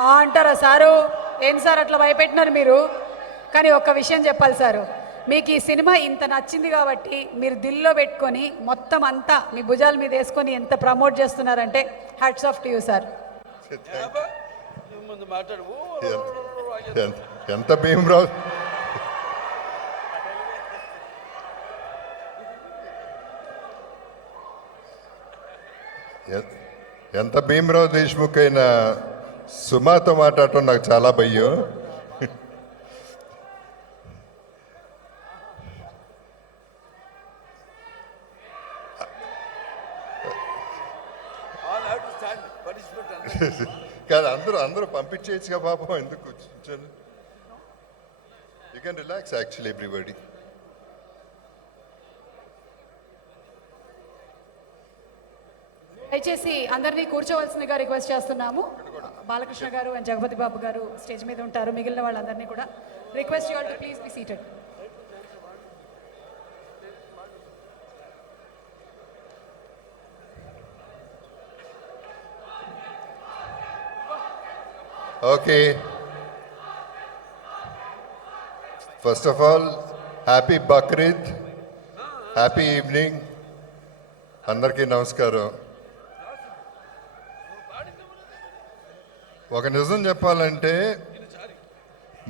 అంటారా సారు? ఏం సార్ అట్లా భయపెట్టినారు మీరు? కానీ ఒక్క విషయం చెప్పాలి సారు, మీకు ఈ సినిమా ఇంత నచ్చింది కాబట్టి మీరు దిల్లో పెట్టుకొని మొత్తం అంతా మీ భుజాల మీద వేసుకొని ఎంత ప్రమోట్ చేస్తున్నారంటే hats off to you sir. ఎంత భీమరావు ఎంత భీమరావు దేశ్ముఖ్ అయినా సుమాతో మాట్లాడటం నాకు చాలా భయం. కాదు, అందరూ పంపించేయచ్చుగా పాపం, ఎందుకు కూర్చొని. You can relax actually everybody. దయచేసి అందరినీ కూర్చోవలసిందిగా రిక్వెస్ట్ చేస్తున్నాము. బాలకృష్ణ గారు అండ్ జగపతి బాబు గారు స్టేజ్ మీద ఉంటారు. మిగిలిన వాళ్ళందరినీ కూడా request you all to please be seated. Okay, first of all happy Bakrid, happy evening, అందరికీ నమస్కారం. ఒక నిజం చెప్పాలంటే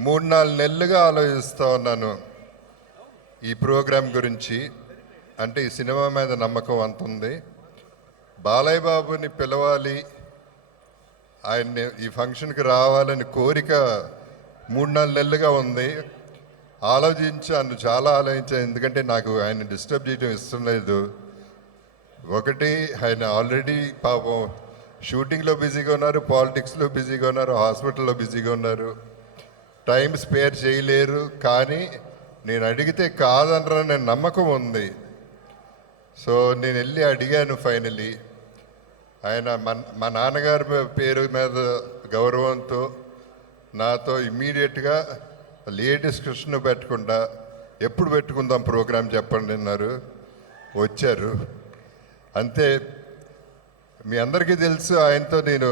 3-4 నెలలుగా ఆలోచిస్తూ ఉన్నాను ఈ ప్రోగ్రాం గురించి. అంటే ఈ సినిమా మీద నమ్మకం అంత ఉంది. బాలయ్య బాబుని పిలవాలి, ఆయన్ని ఈ ఫంక్షన్కి రావాలని కోరిక 3-4 నెలలుగా ఉంది. ఆలోచించాను, చాలా ఆలోచించాను. ఎందుకంటే నాకు ఆయన డిస్టర్బ్ చేయడం ఇష్టం లేదు. ఒకటి, ఆయన ఆల్రెడీ పాపం షూటింగ్లో బిజీగా ఉన్నారు, పాలిటిక్స్లో బిజీగా ఉన్నారు, హాస్పిటల్లో బిజీగా ఉన్నారు, టైం స్పేర్ చేయలేరు. కానీ నేను అడిగితే కాదనరనే నమ్మకం ఉంది. సో నేను వెళ్ళి అడిగాను. ఫైనలీ ఆయన మా నాన్నగారి పేరు మీద గౌరవంతో నాతో ఇమ్మీడియట్గా ఏ డిస్కషన్ పెట్టకుండా ఎప్పుడు పెట్టుకుందాం ప్రోగ్రాం చెప్పండి అన్నారు. వచ్చారు అంతే. మీ అందరికీ తెలుసు, ఆయనతో నేను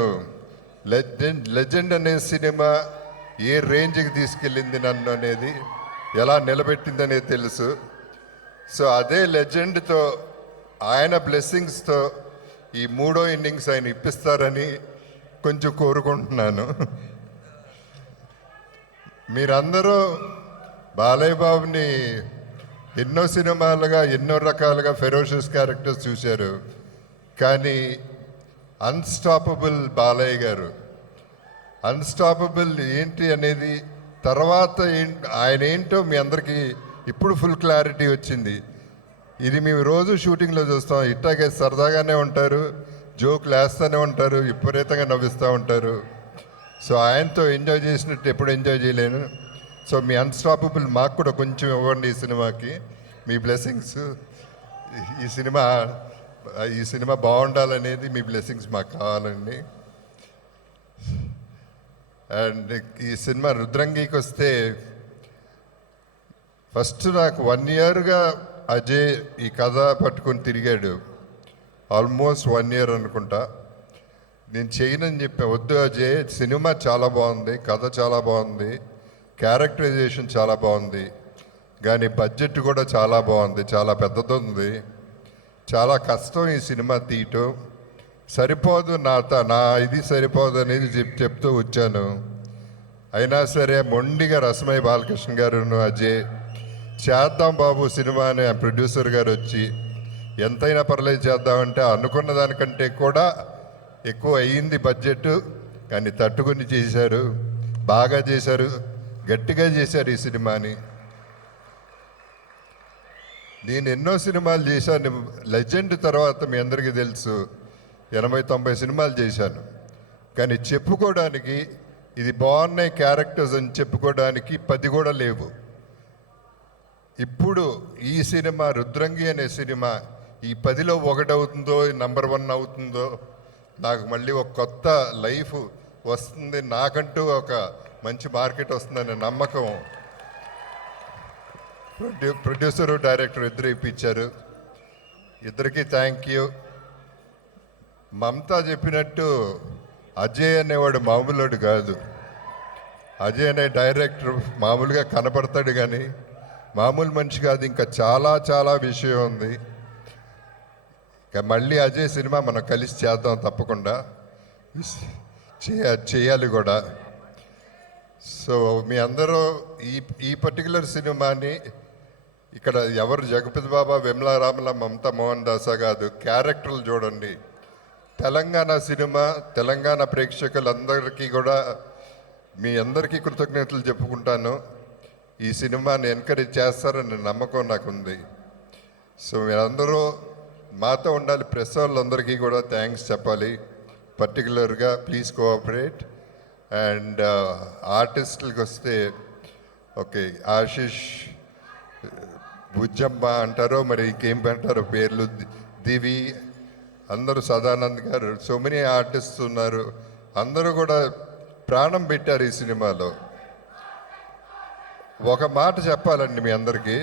లెజెండ్ అనే సినిమా ఏ రేంజ్కి తీసుకెళ్ళింది నన్ను అనేది, ఎలా నిలబెట్టింది అనేది తెలుసు. సో అదే లెజెండ్తో ఆయన బ్లెస్సింగ్స్తో ఈ 3వ ఇన్నింగ్స్ ఆయన ఇప్పిస్తారని కొంచెం కోరుకుంటున్నాను. మీరందరూ బాలయ్య బాబుని ఎన్నో సినిమాలుగా ఎన్నో రకాలుగా ఫెరోషియస్ క్యారెక్టర్స్ చూశారు. కానీ అన్స్టాపబుల్ బాలయ్య గారు, అన్స్టాపబుల్ ఏంటి అనేది తర్వాత ఆయన ఏంటో మీ అందరికీ ఇప్పుడు ఫుల్ క్లారిటీ వచ్చింది. ఇది మేము రోజు షూటింగ్లో చూస్తాం. ఇట్టాగే సరదాగానే ఉంటారు, జోకులు వేస్తూనే ఉంటారు, విపరీతంగా నవ్విస్తూ ఉంటారు. సో ఆయనతో ఎంజాయ్ చేసినట్టు ఎప్పుడు ఎంజాయ్ చేయలేను. సో మీ అన్స్టాపబుల్ మాకు కూడా కొంచెం ఇవ్వండి ఈ సినిమాకి, మీ బ్లెస్సింగ్స్. ఈ సినిమా బాగుండాలనేది మీ బ్లెస్సింగ్స్ మాకు కావాలండి. అండ్ ఈ సినిమా రుద్రంగికి వస్తే, ఫస్ట్ నాకు 1 ఇయర్గా అజయ్ ఈ కథ పట్టుకొని తిరిగాడు. ఆల్మోస్ట్ 1 ఇయర్ అనుకుంటా. నేను చేయనని చెప్పాను. వద్దు అజయ్, సినిమా చాలా బాగుంది, కథ చాలా బాగుంది, క్యారెక్టరైజేషన్ చాలా బాగుంది, కానీ బడ్జెట్ కూడా చాలా బాగుంది, చాలా పెద్దది ఉంది, చాలా కష్టం ఈ సినిమా తీయటం, సరిపోదు నా ఇది సరిపోదు అనేది చెప్తూ వచ్చాను. అయినా సరే మొండిగా రసమయ్య బాలకృష్ణ గారును అజయ్ చేద్దాం బాబు సినిమా అని ప్రొడ్యూసర్ గారు వచ్చి ఎంతైనా పర్లేదు చేద్దామంటే అనుకున్న దానికంటే కూడా ఎక్కువ అయ్యింది బడ్జెట్. కానీ తట్టుకుని చేశారు, బాగా చేశారు, గట్టిగా చేశారు ఈ సినిమాని. నేను ఎన్నో సినిమాలు చేశాను. లెజెండ్ తర్వాత మీ అందరికీ తెలుసు 80-90 సినిమాలు చేశాను. కానీ చెప్పుకోవడానికి ఇది బాగున్నాయి క్యారెక్టర్స్ అని చెప్పుకోవడానికి 10 కూడా లేవు. ఇప్పుడు ఈ సినిమా రుద్రంగి అనే సినిమా ఈ 10లో 1 అవుతుందో, నంబర్ 1 అవుతుందో, నాకు మళ్ళీ ఒక కొత్త లైఫ్ వస్తుంది, నాకంటూ ఒక మంచి మార్కెట్ వస్తుందనే నమ్మకం ప్రొడ్యూసరు డైరెక్టర్ ఇద్దరు ఇప్పించారు. ఇద్దరికి థ్యాంక్ యూ. మమతా చెప్పినట్టు అజయ్ అనేవాడు మామూలుడు కాదు. అజయ్ అనే డైరెక్టర్ మామూలుగా కనపడతాడు కానీ మామూలు మనిషి కాదు. ఇంకా చాలా చాలా విషయం ఉంది. ఇంకా మళ్ళీ అజయ్ సినిమా మనం కలిసి చేద్దాం తప్పకుండా, చేయాలి కూడా. సో మీ అందరూ ఈ పర్టికులర్ సినిమాని ఇక్కడ ఎవరు జగపతి బాబా, విమలా రామల, మమతా మోహన్ దాసా కాదు, క్యారెక్టర్లు చూడండి. తెలంగాణ సినిమా, తెలంగాణ ప్రేక్షకులందరికీ కూడా మీ అందరికీ కృతజ్ఞతలు చెప్పుకుంటాను. ఈ సినిమాని ఎంకరేజ్ చేస్తారని నమ్మకం నాకుంది. సో మీరందరూ మాతో ఉండాలి. ప్రెస్ వాళ్ళందరికీ కూడా థ్యాంక్స్ చెప్పాలి. పర్టికులర్గా ప్లీజ్ కోఆపరేట్. అండ్ ఆర్టిస్టులకి వస్తే ఓకే, ఆశిష్, బుజ్జమ్మ అంటారో మరి ఇంకేం అంటారో పేర్లు, దివి, అందరూ, సదానంద్ గారు, సో మెనీ ఆర్టిస్ట్ ఉన్నారు. అందరూ కూడా ప్రాణం పెట్టారు ఈ సినిమాలో. ఒక మాట చెప్పాలండి మీ అందరికీ,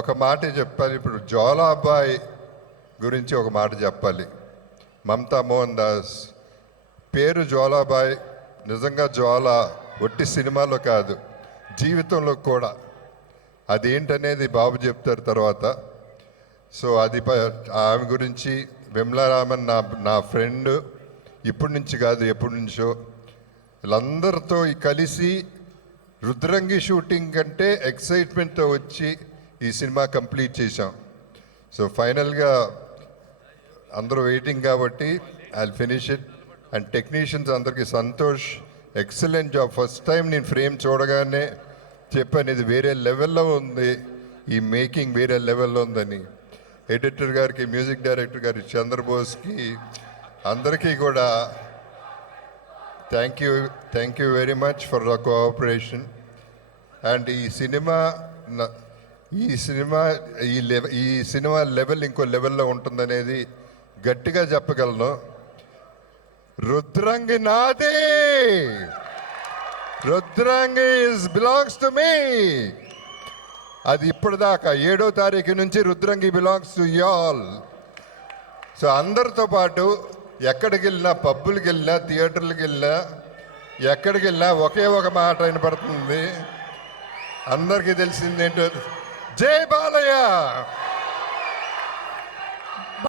ఒక మాట చెప్పాలి. ఇప్పుడు జ్వాలా అబ్బాయి గురించి ఒక మాట చెప్పాలి. మమతా మోహన్ దాస్ పేరు జ్వాలాబాయ్. నిజంగా జ్వాల ఒట్టి సినిమాలో కాదు, జీవితంలో కూడా. అదేంటనేది బాబు చెప్తారు తర్వాత. సో అది ఆమె గురించి. విమలా రామన్ నా ఫ్రెండ్, ఇప్పటి నుంచి కాదు ఎప్పటి నుంచో. వీళ్ళందరితో కలిసి రుద్రంగి షూటింగ్ కంటే ఎక్సైట్మెంట్తో వచ్చి ఈ సినిమా కంప్లీట్ చేశాం. సో ఫైనల్గా అందరూ వెయిటింగ్ కాబట్టి I finish it. And technicians అందరికీ Santosh, excellent job. First time నేను ఫ్రేమ్ చూడగానే చెప్పాను ఇది వేరే లెవెల్లో ఉంది, ఈ మేకింగ్ వేరే లెవెల్లో ఉందని. ఎడిటర్ గారికి, మ్యూజిక్ డైరెక్టర్ గారికి, చంద్రబోస్కి, అందరికీ కూడా thank you very much for the cooperation. And ఈ సినిమా లెవెల్ ఇంకో లెవెల్లో ఉంటుందనేది గట్టిగా చెప్పగలను. రుద్రంగి నాదే, రుద్రంగి బిలాంగ్స్ టు మీ. అది ఇప్పటిదాకా 7వ తారీఖు నుంచి Rudrangi belongs to you all. So అందరితో పాటు ఎక్కడికి వెళ్ళినా, పబ్బులకి వెళ్ళినా, థియేటర్లకు వెళ్ళినా, ఎక్కడికి వెళ్ళినా ఒకే ఒక మాట వినపడుతుంది. అందరికీ తెలిసింది ఏంటో, జై బాలయ్య.